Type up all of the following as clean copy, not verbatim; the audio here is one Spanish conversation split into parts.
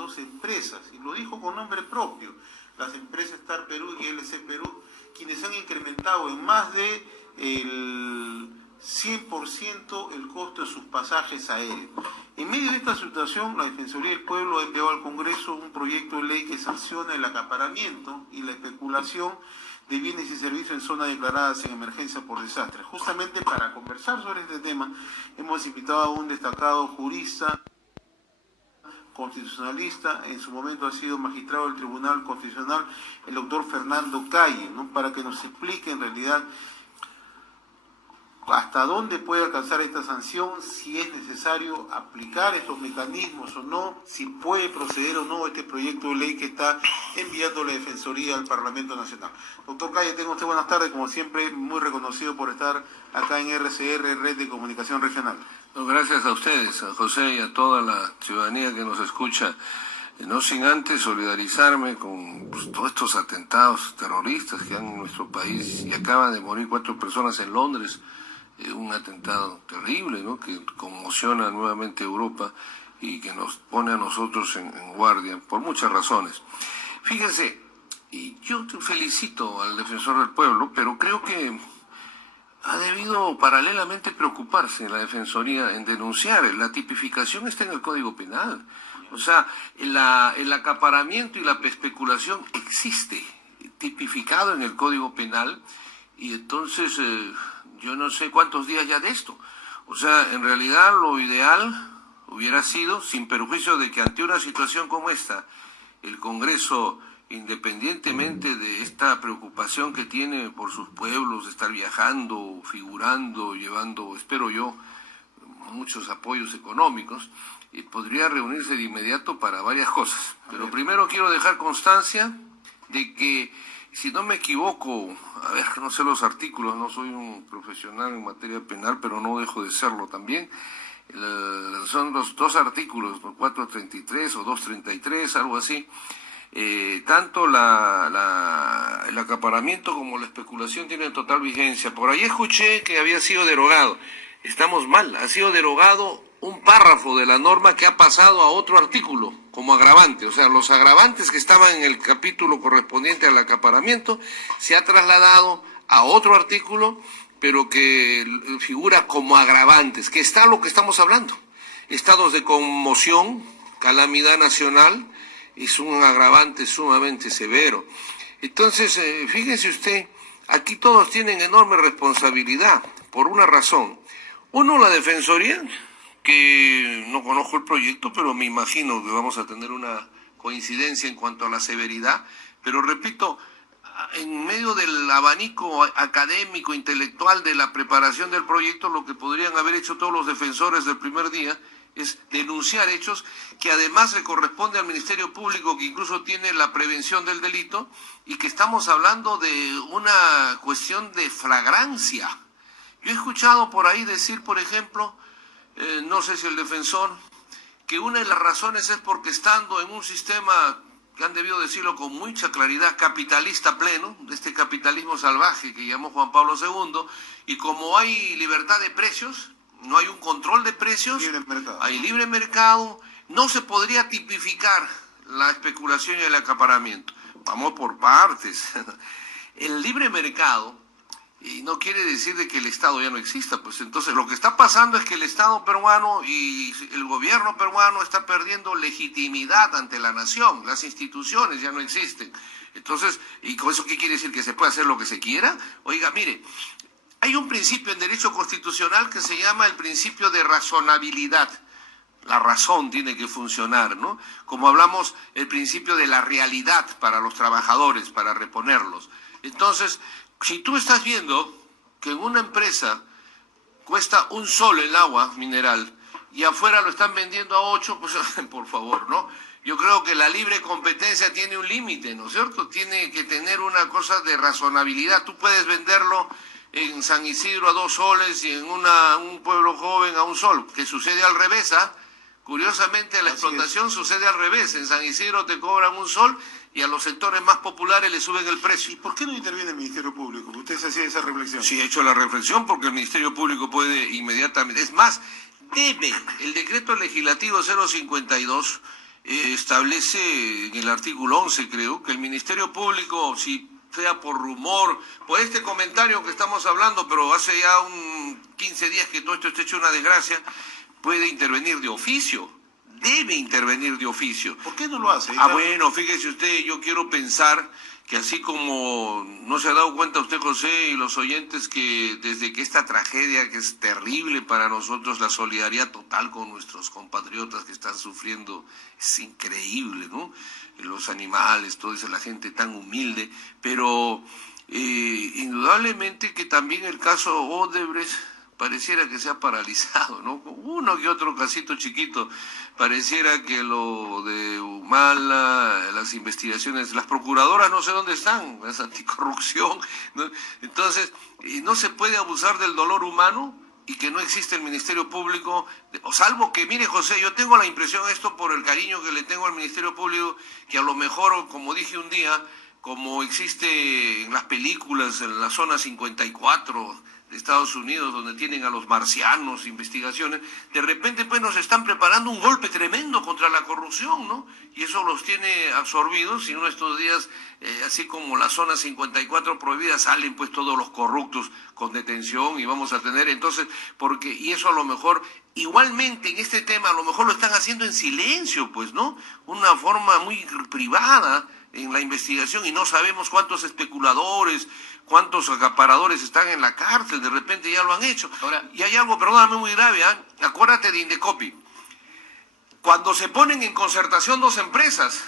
dos empresas, y lo dijo con nombre propio, las empresas Star Perú y LC Perú, quienes han incrementado en más de el 100% el costo de sus pasajes aéreos. En medio de esta situación, la Defensoría del Pueblo ha enviado al Congreso un proyecto de ley que sanciona el acaparamiento y la especulación de bienes y servicios en zonas declaradas en emergencia por desastre. Justamente para conversar sobre este tema, hemos invitado a un destacado jurista constitucionalista, en su momento ha sido magistrado del Tribunal Constitucional, el doctor Fernando Calle, ¿no? Para que nos explique en realidad hasta dónde puede alcanzar esta sanción, si es necesario aplicar estos mecanismos o no, si puede proceder o no este proyecto de ley que está enviando la Defensoría al Parlamento Nacional. Doctor Calle, tenga usted buenas tardes, como siempre, muy reconocido por estar acá en RCR, Red de Comunicación Regional. No, gracias a ustedes, a José y a toda la ciudadanía que nos escucha. No sin antes solidarizarme con todos estos atentados terroristas que han en nuestro país, y acaban de morir 4 personas en Londres, un atentado terrible, ¿no?, que conmociona nuevamente a Europa y que nos pone a nosotros en guardia por muchas razones. Fíjense, y yo felicito al Defensor del Pueblo, pero creo que ha debido paralelamente preocuparse la Defensoría en denunciar. La tipificación está en el Código Penal. O sea, el acaparamiento y la especulación existe, tipificado en el Código Penal, y entonces yo no sé cuántos días ya de esto. O sea, en realidad lo ideal hubiera sido, sin perjuicio de que ante una situación como esta, el Congreso, independientemente de esta preocupación que tiene por sus pueblos, de estar viajando, figurando, llevando, espero yo, muchos apoyos económicos, podría reunirse de inmediato para varias cosas. Pero primero quiero dejar constancia de que, si no me equivoco, a ver, no sé los artículos, no soy un profesional en materia penal, pero no dejo de serlo también. Son los 2 artículos, 433 o 233, algo así. Tanto el acaparamiento como la especulación tienen total vigencia. Por ahí escuché que había sido derogado. Estamos mal, ha sido derogado un párrafo de la norma que ha pasado a otro artículo como agravante. O sea, los agravantes que estaban en el capítulo correspondiente al acaparamiento se ha trasladado a otro artículo, pero que figura como agravantes, que está lo que estamos hablando. Estados de conmoción, calamidad nacional, es un agravante sumamente severo. Entonces, fíjense usted, aquí todos tienen enorme responsabilidad, por una razón. Uno, la Defensoría, que no conozco el proyecto, pero me imagino que vamos a tener una coincidencia en cuanto a la severidad. Pero repito, en medio del abanico académico, intelectual de la preparación del proyecto, lo que podrían haber hecho todos los defensores del primer día es denunciar hechos que además le corresponde al Ministerio Público, que incluso tiene la prevención del delito, y que estamos hablando de una cuestión de flagrancia. Yo he escuchado por ahí decir, por ejemplo, no sé si el defensor, que una de las razones es porque estando en un sistema, que han debido decirlo con mucha claridad, capitalista pleno, de este capitalismo salvaje que llamó Juan Pablo II, y como hay libertad de precios, no hay un control de precios, hay libre mercado, no se podría tipificar la especulación y el acaparamiento. Vamos por partes. El libre mercado, y no quiere decir de que el Estado ya no exista, pues entonces lo que está pasando es que el Estado peruano y el gobierno peruano está perdiendo legitimidad ante la nación, las instituciones ya no existen. Entonces, ¿y con eso qué quiere decir? ¿Que se puede hacer lo que se quiera? Oiga, mire, hay un principio en derecho constitucional que se llama el principio de razonabilidad. La razón tiene que funcionar, ¿no? Como hablamos, el principio de la realidad para los trabajadores, para reponerlos. Entonces, si tú estás viendo que en una empresa cuesta $1 el agua mineral y afuera lo están vendiendo a 8, pues por favor, ¿no? Yo creo que la libre competencia tiene un límite, ¿no es cierto? Tiene que tener una cosa de razonabilidad. Tú puedes venderlo en San Isidro a 2 soles y en un pueblo joven a 1 sol, que sucede al revés, ¿ah? Curiosamente la explotación sucede al revés. En San Isidro te cobran 1 sol y a los sectores más populares le suben el precio. ¿Y por qué no interviene el Ministerio Público? ¿Usted se hacía esa reflexión? Sí, he hecho la reflexión porque el Ministerio Público puede inmediatamente, es más, debe, el decreto legislativo 052 establece en el artículo 11, creo, que el Ministerio Público, si sea por rumor, por este comentario que estamos hablando, pero hace ya 15 días que todo esto está hecho una desgracia, puede intervenir de oficio, debe intervenir de oficio. ¿Por qué no lo hace? Bueno, fíjese usted, yo quiero pensar que así como no se ha dado cuenta usted, José, y los oyentes, que desde que esta tragedia, que es terrible para nosotros, la solidaridad total con nuestros compatriotas que están sufriendo, es increíble, ¿no? Los animales, todo eso, la gente tan humilde, pero indudablemente que también el caso Odebrecht pareciera que se ha paralizado, ¿no? Uno que otro casito chiquito, pareciera que lo de Humala, las investigaciones, las procuradoras no sé dónde están, es anticorrupción, ¿no? Entonces, no se puede abusar del dolor humano y que no existe el Ministerio Público, o salvo que, mire José, yo tengo la impresión, esto por el cariño que le tengo al Ministerio Público, que a lo mejor, como dije un día, como existe en las películas, en la zona 54 de Estados Unidos, donde tienen a los marcianos, investigaciones, de repente pues nos están preparando un golpe tremendo contra la corrupción, ¿no? Y eso los tiene absorbidos, y en estos días, así como la zona 54 prohibida, salen pues todos los corruptos con detención, y vamos a tener entonces, y eso a lo mejor, igualmente en este tema, a lo mejor lo están haciendo en silencio, pues, ¿no? Una forma muy privada en la investigación, y no sabemos cuántos especuladores, cuántos acaparadores están en la cárcel, de repente ya lo han hecho. Ahora, y hay algo, perdóname, muy grave, ¿eh? Acuérdate de Indecopi. Cuando se ponen en concertación dos empresas,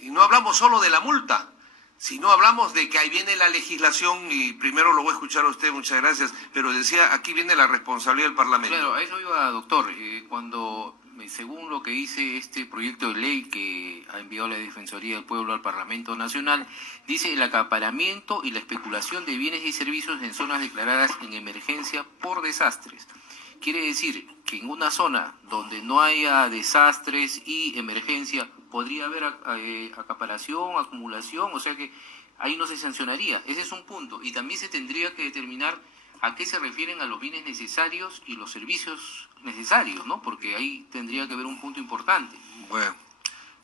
y no hablamos solo de la multa, sino hablamos de que ahí viene la legislación, y primero lo voy a escuchar a usted, muchas gracias, pero decía, aquí viene la responsabilidad del Parlamento. Claro, a eso iba, doctor, cuando, según lo que dice este proyecto de ley que ha enviado la Defensoría del Pueblo al Parlamento Nacional, dice el acaparamiento y la especulación de bienes y servicios en zonas declaradas en emergencia por desastres. Quiere decir que en una zona donde no haya desastres y emergencia podría haber acaparación, acumulación, o sea que ahí no se sancionaría. Ese es un punto. Y también se tendría que determinar a qué se refieren a los bienes necesarios y los servicios necesarios, ¿no? Porque ahí tendría que haber un punto importante. Bueno,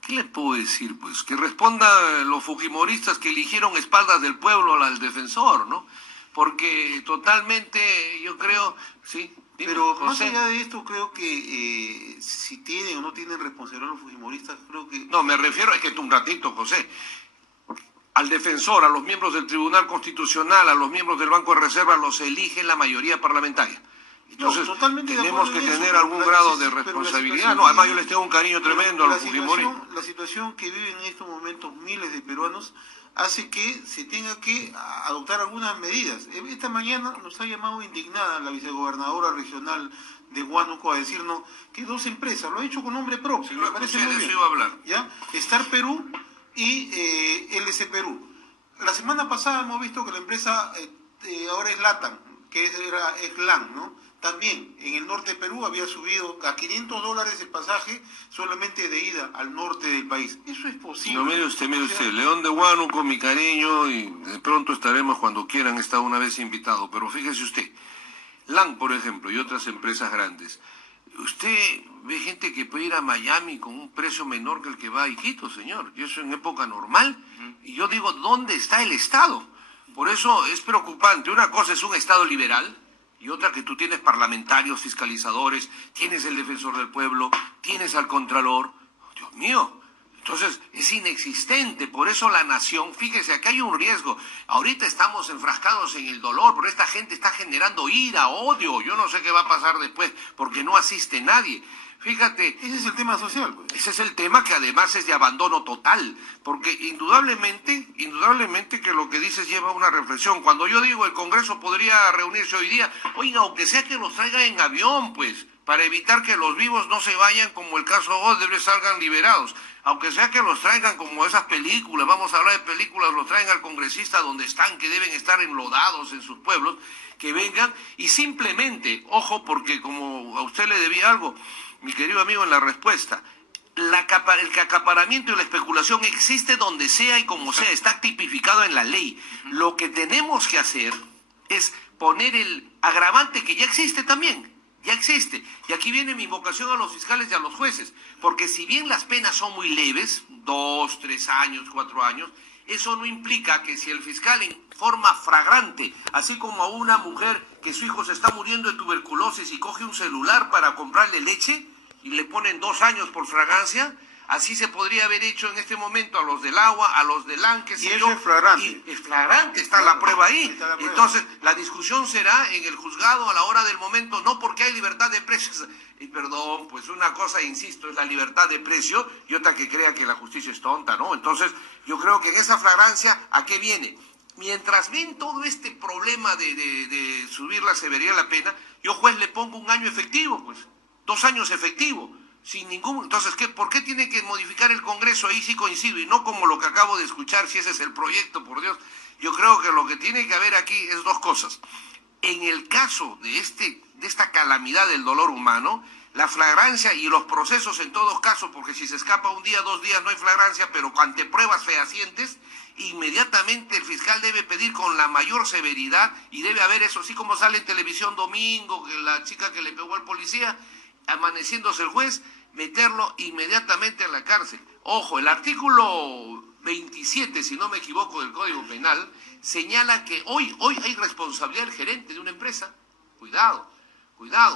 ¿qué le puedo decir? Pues que responda los fujimoristas que eligieron espaldas del pueblo al defensor, ¿no? Porque totalmente, yo creo, sí. Pero más allá de esto, creo que si tienen o no tienen responsabilidad los fujimoristas, creo que... No, me refiero, es que un ratito, José, al defensor, a los miembros del Tribunal Constitucional, a los miembros del Banco de Reserva, los elige la mayoría parlamentaria. Entonces, no, tenemos que tener algún grado de responsabilidad. No, además yo les tengo un cariño tremendo a los fujimoristas. La situación que viven en estos momentos miles de peruanos hace que se tenga que adoptar algunas medidas. Esta mañana nos ha llamado indignada la vicegobernadora regional de Huánuco a decirnos que dos empresas, lo ha hecho con nombre propio, sí, me parece muy bien, iba a hablar. ¿Ya? Star Perú y LC Perú. La semana pasada hemos visto que la empresa ahora es LATAM, que es LAN, ¿no? También en el norte de Perú había subido a $500 el pasaje solamente de ida al norte del país. Eso es posible. No, mire usted, León de Huánuco, mi cariño, y de pronto estaremos cuando quieran, está una vez invitado. Pero fíjese usted, LAN, por ejemplo, y otras empresas grandes. Usted ve gente que puede ir a Miami con un precio menor que el que va a Iquitos, señor. Y eso en época normal. Y yo digo, ¿dónde está el Estado? Por eso es preocupante. Una cosa es un Estado liberal, y otra que tú tienes parlamentarios, fiscalizadores, tienes el defensor del pueblo, tienes al contralor. Dios mío, entonces es inexistente. Por eso la nación, fíjese, acá hay un riesgo. Ahorita estamos enfrascados en el dolor, pero esta gente está generando ira, odio. Yo no sé qué va a pasar después, porque no asiste nadie. Fíjate. Ese es el tema social, pues. Ese es el tema que además es de abandono total, porque indudablemente que lo que dices lleva una reflexión. Cuando yo digo el Congreso podría reunirse hoy día, oiga, aunque sea que los traigan en avión, pues, para evitar que los vivos no se vayan, como el caso Odebrecht, salgan liberados. Aunque sea que los traigan como esas películas, vamos a hablar de películas, los traen al congresista donde están, que deben estar enlodados en sus pueblos, que vengan y simplemente, ojo, porque como a usted le debía algo, mi querido amigo, en la respuesta, el acaparamiento y la especulación existe donde sea y como sea, está tipificado en la ley. Lo que tenemos que hacer es poner el agravante que ya existe también, ya existe. Y aquí viene mi invocación a los fiscales y a los jueces, porque si bien las penas son muy leves, 2, 3 años, 4 años, eso no implica que si el fiscal en forma flagrante, así como a una mujer que su hijo se está muriendo de tuberculosis y coge un celular para comprarle leche y le ponen 2 años por fragancia, así se podría haber hecho en este momento a los del agua, a los del ANQUE. Y eso es flagrante. Y es flagrante, está la prueba ahí. Está la prueba. Entonces, la discusión será en el juzgado a la hora del momento, no porque hay libertad de precios. Y perdón, pues una cosa, insisto, es la libertad de precio y otra que crea que la justicia es tonta, ¿no? Entonces, yo creo que en esa flagrancia, ¿a qué viene? Mientras ven todo este problema de subir la severidad de la pena, yo juez le pongo 1 año efectivo, pues, 2 años efectivo. Sin ningún, entonces, ¿por qué tiene que modificar el Congreso? Ahí sí coincido, y no como lo que acabo de escuchar, si ese es el proyecto, por Dios. Yo creo que lo que tiene que haber aquí es 2 cosas. En el caso de esta calamidad del dolor humano, la flagrancia y los procesos en todos casos, porque si se escapa 1 día, 2 días, no hay flagrancia, pero ante pruebas fehacientes, inmediatamente el fiscal debe pedir con la mayor severidad, y debe haber eso, así como sale en televisión domingo, que la chica que le pegó al policía, amaneciéndose el juez, meterlo inmediatamente a la cárcel. Ojo, el artículo 27, si no me equivoco, del Código Penal, señala que hoy hay responsabilidad del gerente de una empresa. Cuidado,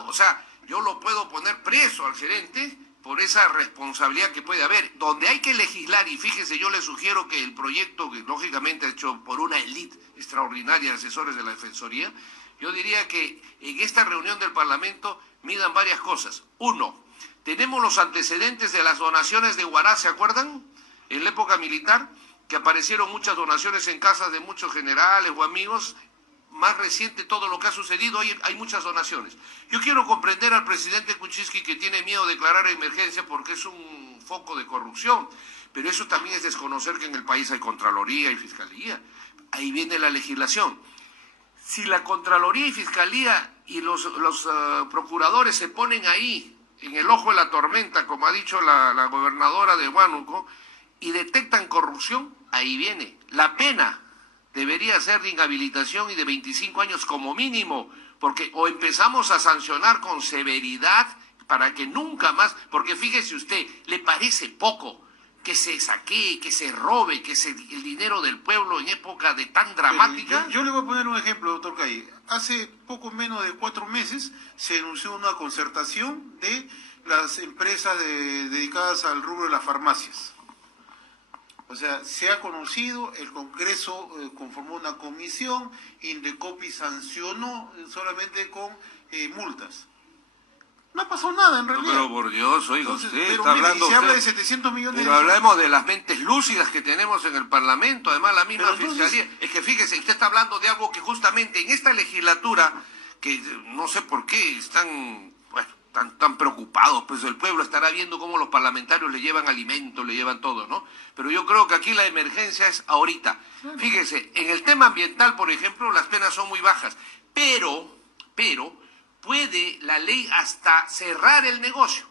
o sea, yo lo puedo poner preso al gerente por esa responsabilidad que puede haber. Donde hay que legislar, y fíjese, yo le sugiero que el proyecto, que lógicamente hecho por una élite extraordinaria de asesores de la Defensoría, yo diría que en esta reunión del Parlamento midan varias cosas. 1, tenemos los antecedentes de las donaciones de Huaraz, ¿se acuerdan? En la época militar, que aparecieron muchas donaciones en casas de muchos generales o amigos. Más reciente todo lo que ha sucedido, hay muchas donaciones. Yo quiero comprender al presidente Kuczynski, que tiene miedo de declarar emergencia porque es un foco de corrupción, pero eso también es desconocer que en el país hay Contraloría y Fiscalía. Ahí viene la legislación. Si la Contraloría y Fiscalía y los procuradores se ponen ahí, en el ojo de la tormenta, como ha dicho la gobernadora de Huánuco, y detectan corrupción, ahí viene. La pena debería ser de inhabilitación y de 25 años como mínimo, porque o empezamos a sancionar con severidad para que nunca más, porque fíjese usted, ¿le parece poco que se saquee, que se robe, el dinero del pueblo en época de tan dramática? Yo le voy a poner un ejemplo, doctor Calle. Hace poco menos de 4 meses se anunció una concertación de las empresas dedicadas al rubro de las farmacias. O sea, se ha conocido, el Congreso conformó una comisión, Indecopi sancionó solamente con multas. No ha pasado nada en realidad. Pero por Dios, oiga, Entonces, usted pero está mire, hablando... y se habla de 700 millones Pero de... hablemos de las mentes lúcidas que tenemos en el Parlamento, además la misma Pero entonces... Fiscalía. Es que fíjese, usted está hablando de algo que justamente en esta legislatura, que no sé por qué están, bueno, tan preocupados, pues el pueblo estará viendo cómo los parlamentarios le llevan alimentos, le llevan todo, ¿no? Pero yo creo que aquí la emergencia es ahorita. Fíjese, en el tema ambiental, por ejemplo, las penas son muy bajas, pero puede la ley hasta cerrar el negocio,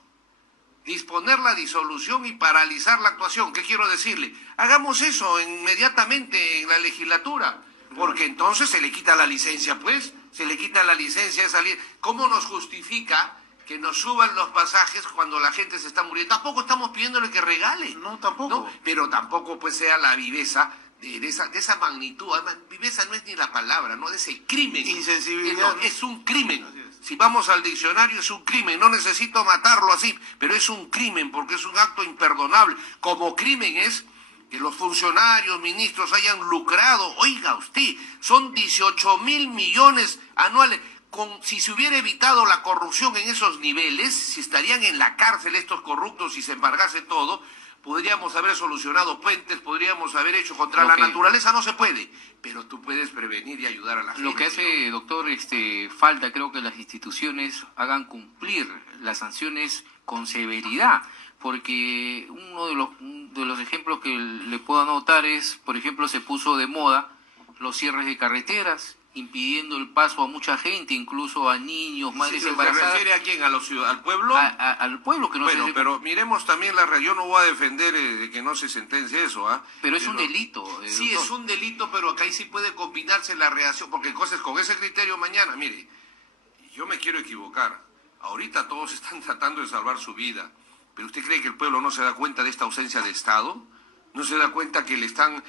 disponer la disolución y paralizar la actuación. ¿Qué quiero decirle? Hagamos eso inmediatamente en la legislatura, porque entonces se le quita la licencia, pues, se le quita la licencia de salir. ¿Cómo nos justifica que nos suban los pasajes cuando la gente se está muriendo? Tampoco estamos pidiéndole que regale. No, tampoco. ¿No? Pero tampoco pues sea la viveza de esa magnitud. Además, viveza no es ni la palabra, ¿no? De ese crimen. Insensibilidad. No, es un crimen. Si vamos al diccionario, es un crimen. No necesito matarlo así, pero es un crimen porque es un acto imperdonable. Como crimen es que los funcionarios, ministros hayan lucrado. Oiga usted, son 18,000 millones anuales. Si se hubiera evitado la corrupción en esos niveles, si estarían en la cárcel estos corruptos y se embargase todo, podríamos haber solucionado puentes, podríamos haber hecho contra la naturaleza, no se puede, pero tú puedes prevenir y ayudar a la gente. Lo que hace, doctor, falta, creo que las instituciones hagan cumplir las sanciones con severidad, porque uno de los ejemplos que le puedo anotar es, por ejemplo, se puso de moda los cierres de carreteras, impidiendo el paso a mucha gente, incluso a niños, madres embarazadas. ¿Se refiere a quién? ¿Al pueblo? Al pueblo que no bueno, pero miremos también la realidad. Yo no voy a defender de que no se sentencie eso, ¿ah? Pero es un delito. Sí, doctor. Es un delito, pero acá sí puede combinarse la reacción, porque entonces con ese criterio mañana, mire, yo me quiero equivocar, ahorita todos están tratando de salvar su vida, pero ¿usted cree que el pueblo no se da cuenta de esta ausencia de Estado? ¿No se da cuenta que le están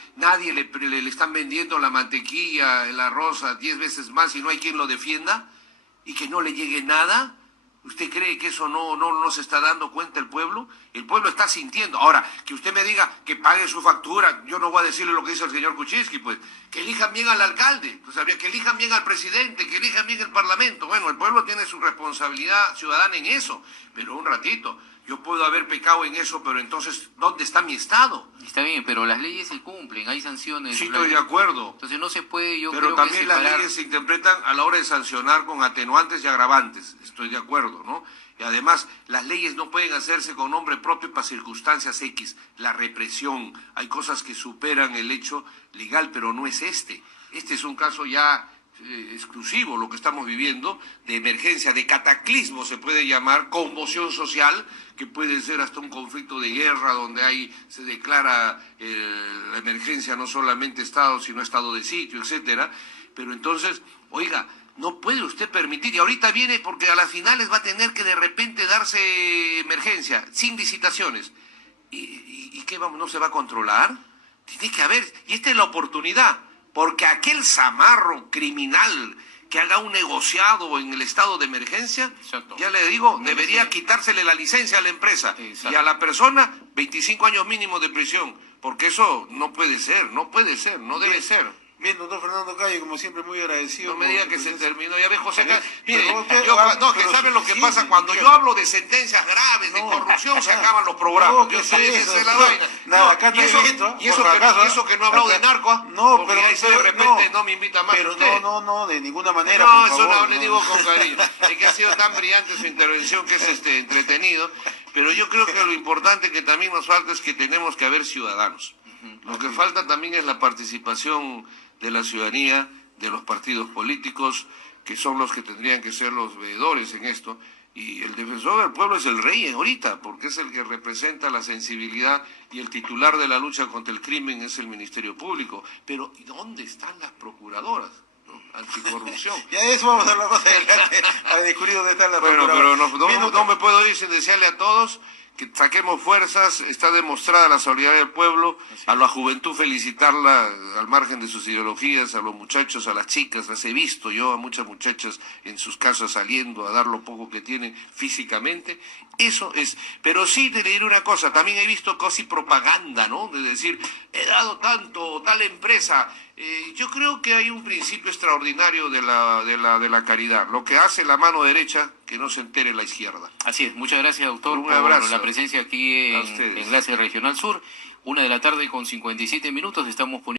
vendiendo la mantequilla, el arroz a 10 veces más y no hay quien lo defienda? ¿Y que no le llegue nada? ¿Usted cree que eso no se está dando cuenta el pueblo? El pueblo está sintiendo. Ahora, que usted me diga que pague su factura, yo no voy a decirle lo que dice el señor Kuczynski, pues, que elijan bien al alcalde, pues, que elijan bien al presidente, que elijan bien el parlamento. Bueno, el pueblo tiene su responsabilidad ciudadana en eso, pero un ratito. Yo puedo haber pecado en eso, pero entonces, ¿dónde está mi Estado? Está bien, pero las leyes se cumplen, hay sanciones. Sí, estoy de acuerdo. Entonces no se puede, yo pero creo también que las separar... leyes se interpretan a la hora de sancionar con atenuantes y agravantes. Estoy de acuerdo, ¿no? Y además, las leyes no pueden hacerse con nombre propio para circunstancias X. La represión, hay cosas que superan el hecho legal, pero no es este. Este es un caso ya exclusivo, lo que estamos viviendo, de emergencia, de cataclismo se puede llamar, conmoción social, que puede ser hasta un conflicto de guerra donde se declara la emergencia no solamente Estado, sino estado de sitio, etcétera. Pero entonces, oiga, no puede usted permitir, y ahorita viene porque a las finales va a tener que de repente darse emergencia, sin licitaciones. ¿Y qué vamos, no se va a controlar? Tiene que haber, y esta es la oportunidad, porque aquel zamarro criminal que haga un negociado en el estado de emergencia, exacto, ya le digo, debería quitársele la licencia a la empresa, exacto, y a la persona 25 años mínimo de prisión, porque eso no puede ser, no debe ser. Bien, doctor Fernando Calle, como siempre, muy agradecido. No me diga que se terminó. Ya ve, José, mire, ¿sabe lo que pasa? Cuando yo hablo de sentencias graves, de corrupción, se acaban los programas. Yo sé que esa es la vaina. Y eso que no he hablado de narco, no, porque pero ahí de repente no me invita más usted. No, de ninguna manera. No, eso no le digo con cariño. Es que ha sido tan brillante su intervención que es entretenido. Pero yo creo que lo importante que también nos falta es que tenemos que haber ciudadanos. Lo que falta también es la participación de la ciudadanía, de los partidos políticos, que son los que tendrían que ser los veedores en esto, y el defensor del pueblo es el rey ahorita, porque es el que representa la sensibilidad, y el titular de la lucha contra el crimen es el Ministerio Público. Pero ¿y dónde están las procuradoras? ¿No? Anticorrupción. Ya eso vamos a hablar más adelante, a descubrir dónde están las Pero procuradoras. no me puedo ir sin desearle a todos que saquemos fuerzas. Está demostrada la solidaridad del pueblo, a la juventud felicitarla al margen de sus ideologías, a los muchachos, a las chicas, las he visto yo a muchas muchachas en sus casas saliendo a dar lo poco que tienen físicamente, eso es, pero sí te diré una cosa, también he visto casi propaganda, ¿no? De decir, he dado tanto, tal empresa. Yo creo que hay un principio extraordinario de la caridad, lo que hace la mano derecha, que no se entere la izquierda. Así es, muchas gracias, doctor, Un abrazo por la presencia aquí en ustedes. Enlace Regional Sur. 1:57 PM, estamos poniendo